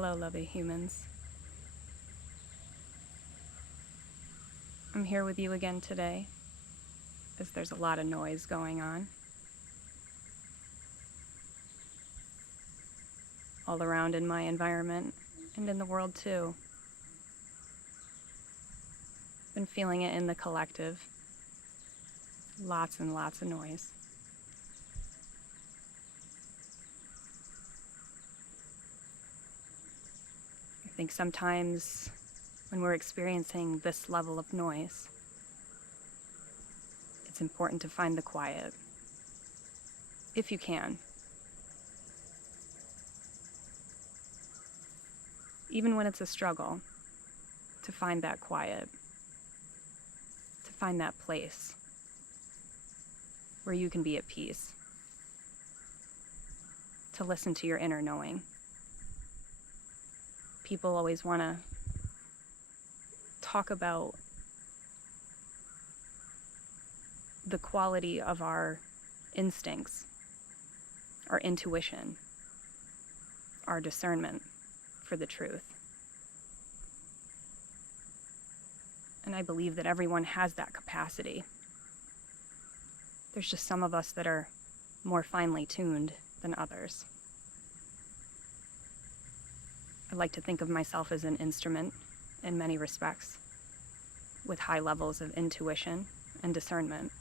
Hello, lovely humans. I'm here with you again today, as there's a lot of noise going on all around in my environment and in the world too. Been feeling it in the collective. Lots and lots of noise. I think sometimes when we're experiencing this level of noise, it's important to find the quiet, if you can. Even when it's a struggle, to find that quiet, to find that place where you can be at peace, to listen to your inner knowing. People always want to talk about the quality of our instincts, our intuition, our discernment for the truth. And I believe that everyone has that capacity. There's just some of us that are more finely tuned than others. I like to think of myself as an instrument in many respects, with high levels of intuition and discernment.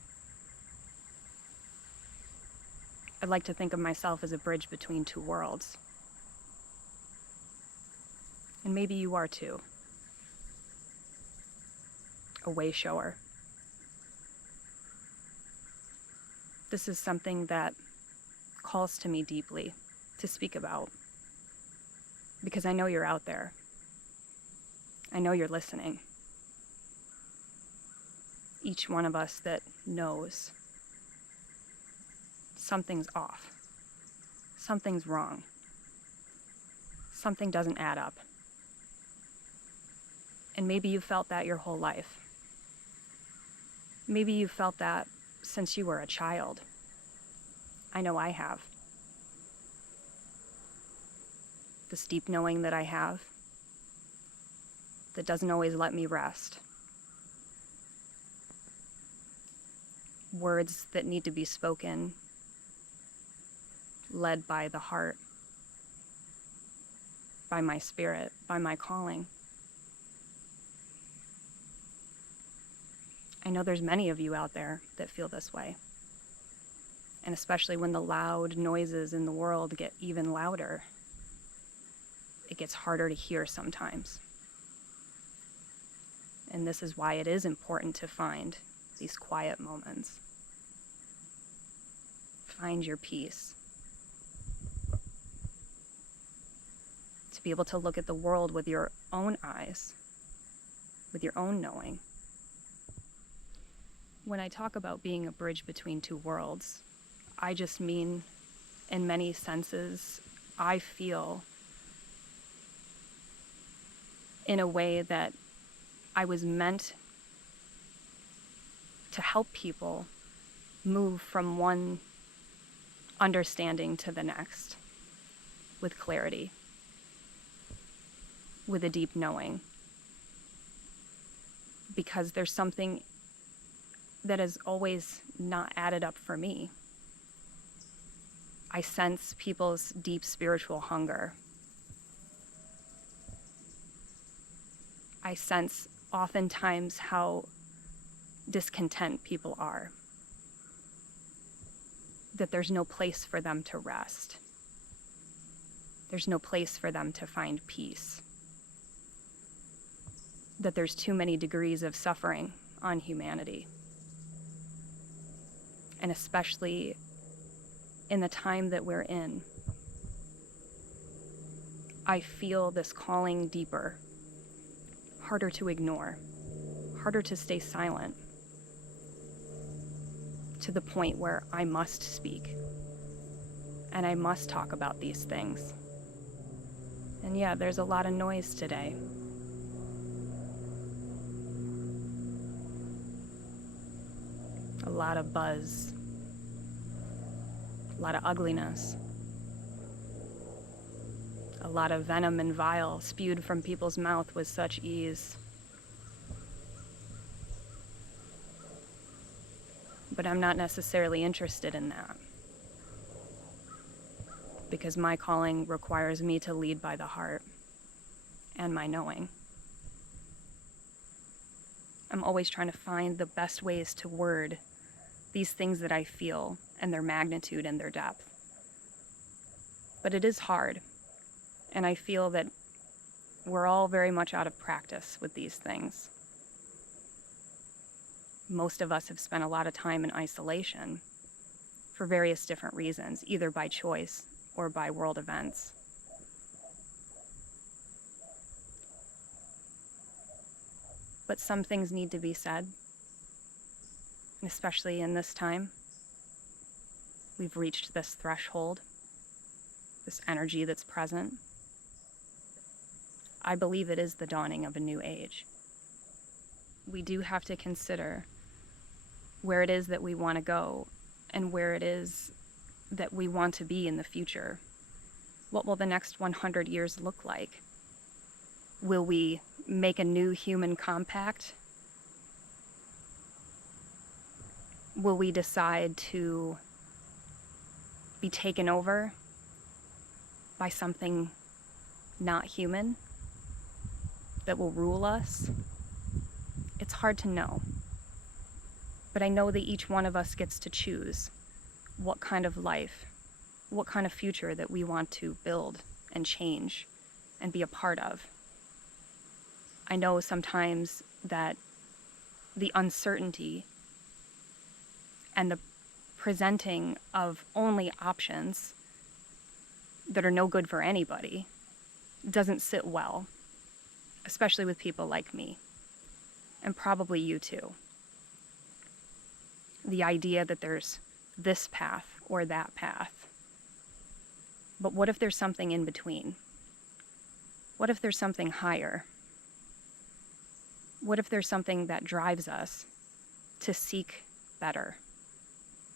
I like to think of myself as a bridge between two worlds. And maybe you are too. A way shower. This is something that calls to me deeply to speak about, because I know you're out there. I know you're listening. Each one of us that knows something's off, something's wrong, something doesn't add up. And maybe you felt that your whole life. Maybe you felt that since you were a child. I know I have. This deep knowing that I have that doesn't always let me rest. Words that need to be spoken, led by the heart, by my spirit, by my calling. I know there's many of you out there that feel this way. And especially when the loud noises in the world get even louder, it gets harder to hear sometimes. And this is why it is important to find these quiet moments. Find your peace. To be able to look at the world with your own eyes, with your own knowing. When I talk about being a bridge between two worlds, I just mean, in many senses, I feel in a way that I was meant to help people move from one understanding to the next with clarity, with a deep knowing. Because there's something that has always not added up for me. I sense people's deep spiritual hunger. I sense oftentimes how discontent people are. That there's no place for them to rest. There's no place for them to find peace. That there's too many degrees of suffering on humanity. And especially in the time that we're in, I feel this calling deeper, harder to ignore, harder to stay silent, to the point where I must speak, and I must talk about these things. And yeah, there's a lot of noise today. A lot of buzz, a lot of ugliness, a lot of venom and bile spewed from people's mouth with such ease. But I'm not necessarily interested in that, because my calling requires me to lead by the heart and my knowing. I'm always trying to find the best ways to word these things that I feel and their magnitude and their depth. But it is hard, and I feel that we're all very much out of practice with these things. Most of us have spent a lot of time in isolation for various different reasons, either by choice or by world events. But some things need to be said, especially in this time. We've reached this threshold, this energy that's present. I believe it is the dawning of a new age. We do have to consider where it is that we want to go and where it is that we want to be in the future. What will the next 100 years look like? Will we make a new human compact? Will we decide to be taken over by something not human that will rule us? It's hard to know. But I know that each one of us gets to choose what kind of life, what kind of future that we want to build and change and be a part of. I know sometimes that the uncertainty and the presenting of only options that are no good for anybody doesn't sit well, especially with people like me, and probably you too. The idea that there's this path or that path. But what if there's something in between? What if there's something higher? What if there's something that drives us to seek better,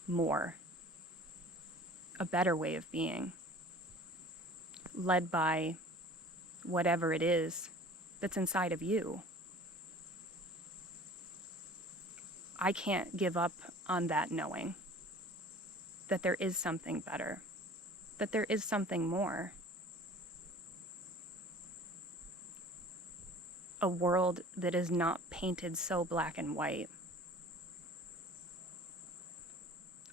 more, a better way of being, led by whatever it is that's inside of you? I can't give up on that knowing that there is something better, that there is something more. A world that is not painted so black and white.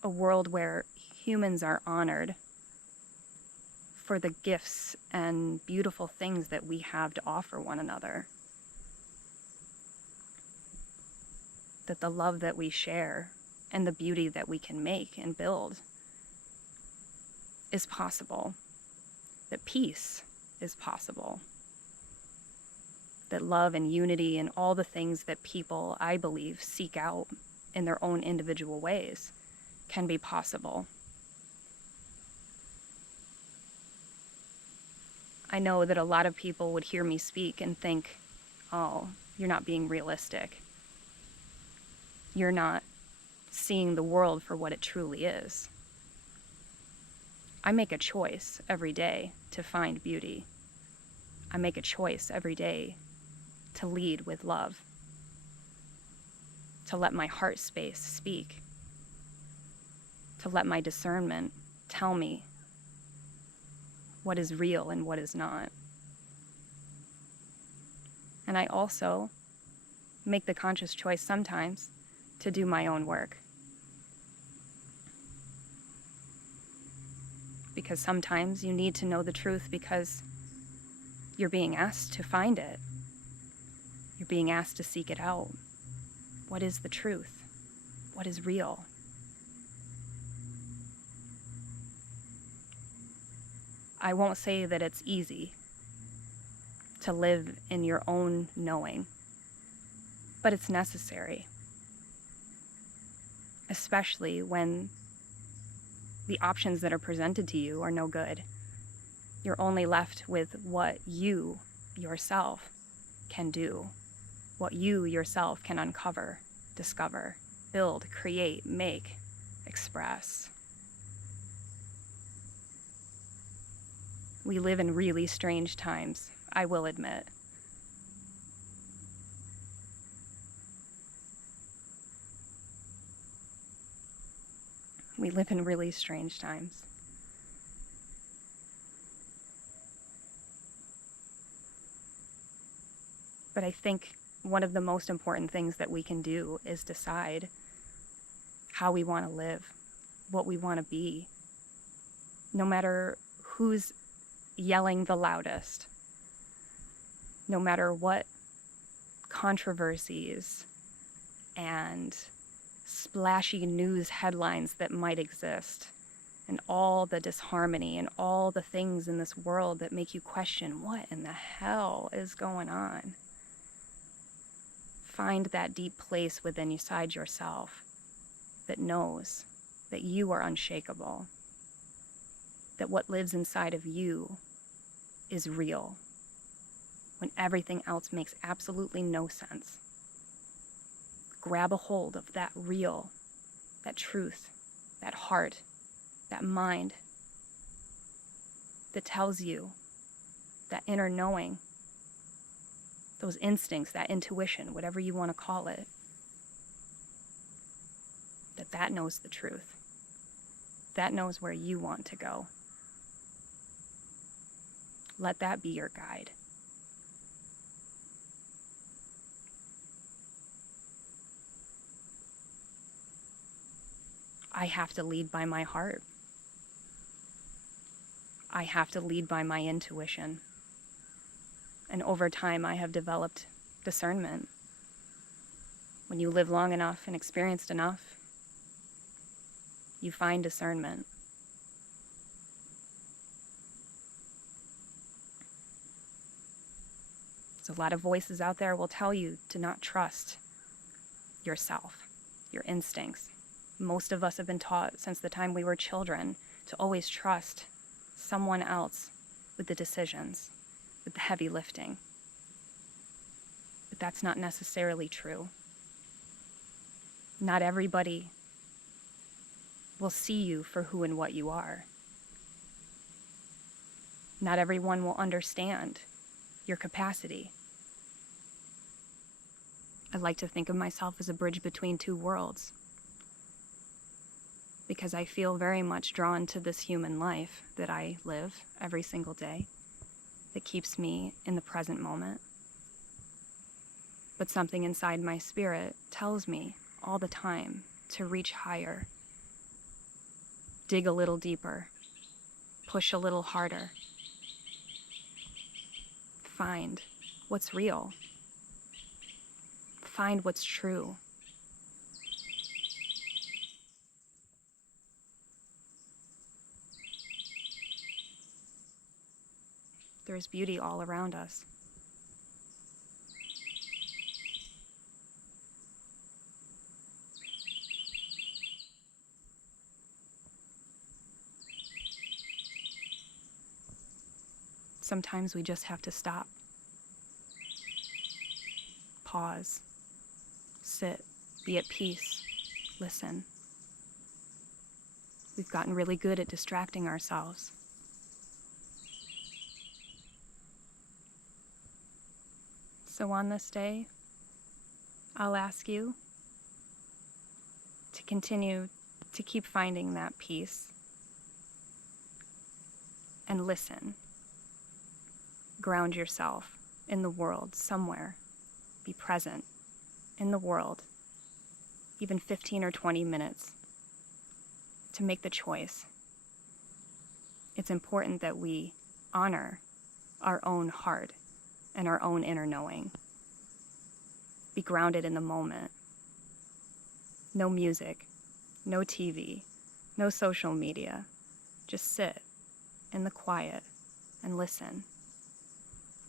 A world where humans are honored for the gifts and beautiful things that we have to offer one another. That the love that we share and the beauty that we can make and build is possible. That peace is possible. That love and unity and all the things that people, I believe, seek out in their own individual ways can be possible. I know that a lot of people would hear me speak and think, oh, you're not being realistic. You're not seeing the world for what it truly is. I make a choice every day to find beauty. I make a choice every day to lead with love, to let my heart space speak, to let my discernment tell me what is real and what is not. And I also make the conscious choice sometimes to do my own work. Because sometimes you need to know the truth because you're being asked to find it. You're being asked to seek it out. What is the truth? What is real? I won't say that it's easy to live in your own knowing, but it's necessary. Especially when the options that are presented to you are no good. You're only left with what you yourself can do, what you yourself can uncover, discover, build, create, make, express. We live in really strange times, I will admit. We live in really strange times. But I think one of the most important things that we can do is decide how we want to live, what we want to be, no matter who's yelling the loudest, no matter what controversies and splashy news headlines that might exist, and all the disharmony and all the things in this world that make you question what in the hell is going on. Find that deep place within inside yourself that knows that you are unshakable, that what lives inside of you is real, when everything else makes absolutely no sense. Grab a hold of that real, that truth, that heart, that mind that tells you, that inner knowing, those instincts, that intuition, whatever you want to call it, that knows the truth. That knows where you want to go. Let that be your guide. I have to lead by my heart. I have to lead by my intuition. And over time, I have developed discernment. When you live long enough and experienced enough, you find discernment. So a lot of voices out there will tell you to not trust yourself, your instincts. Most of us have been taught since the time we were children to always trust someone else with the decisions, with the heavy lifting. But that's not necessarily true. Not everybody will see you for who and what you are. Not everyone will understand your capacity. I like to think of myself as a bridge between two worlds, because I feel very much drawn to this human life that I live every single day, that keeps me in the present moment. But something inside my spirit tells me all the time to reach higher, dig a little deeper, push a little harder, find what's real, find what's true. There's beauty all around us. Sometimes we just have to stop, pause, sit, be at peace, listen. We've gotten really good at distracting ourselves. So on this day, I'll ask you to continue to keep finding that peace and listen. Ground yourself in the world somewhere. Be present in the world, even 15 or 20 minutes, to make the choice. It's important that we honor our own heart and our own inner knowing. Be grounded in the moment. No music, no TV, no social media. Just sit in the quiet and listen.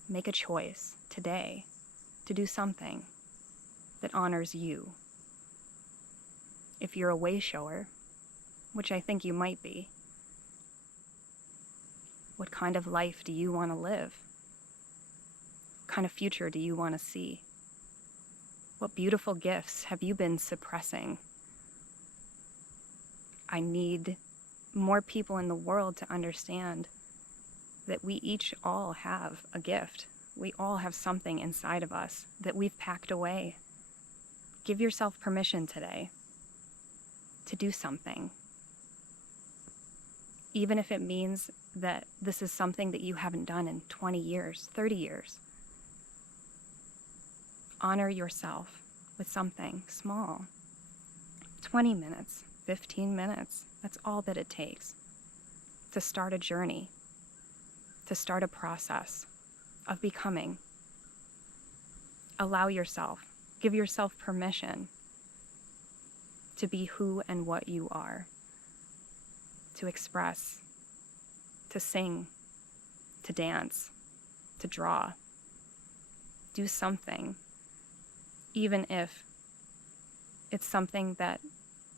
Make a choice today to do something that honors you. If you're a way shower, which I think you might be, what kind of life do you want to live? What kind of future do you want to see? What beautiful gifts have you been suppressing? I need more people in the world to understand that we each all have a gift. We all have something inside of us that we've packed away. Give yourself permission today to do something. Even if it means that this is something that you haven't done in 20 years, 30 years. Honor yourself with something small. 20 minutes, 15 minutes, that's all that it takes to start a journey, to start a process of becoming. Allow yourself, give yourself permission to be who and what you are, to express, to sing, to dance, to draw. Do something, even if it's something that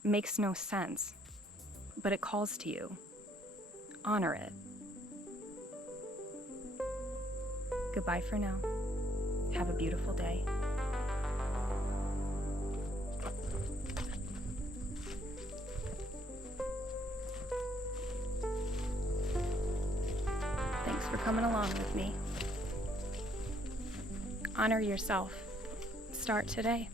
makes no sense, but it calls to you. Honor it. Goodbye for now. Have a beautiful day. Thanks for coming along with me. Honor yourself. Start today.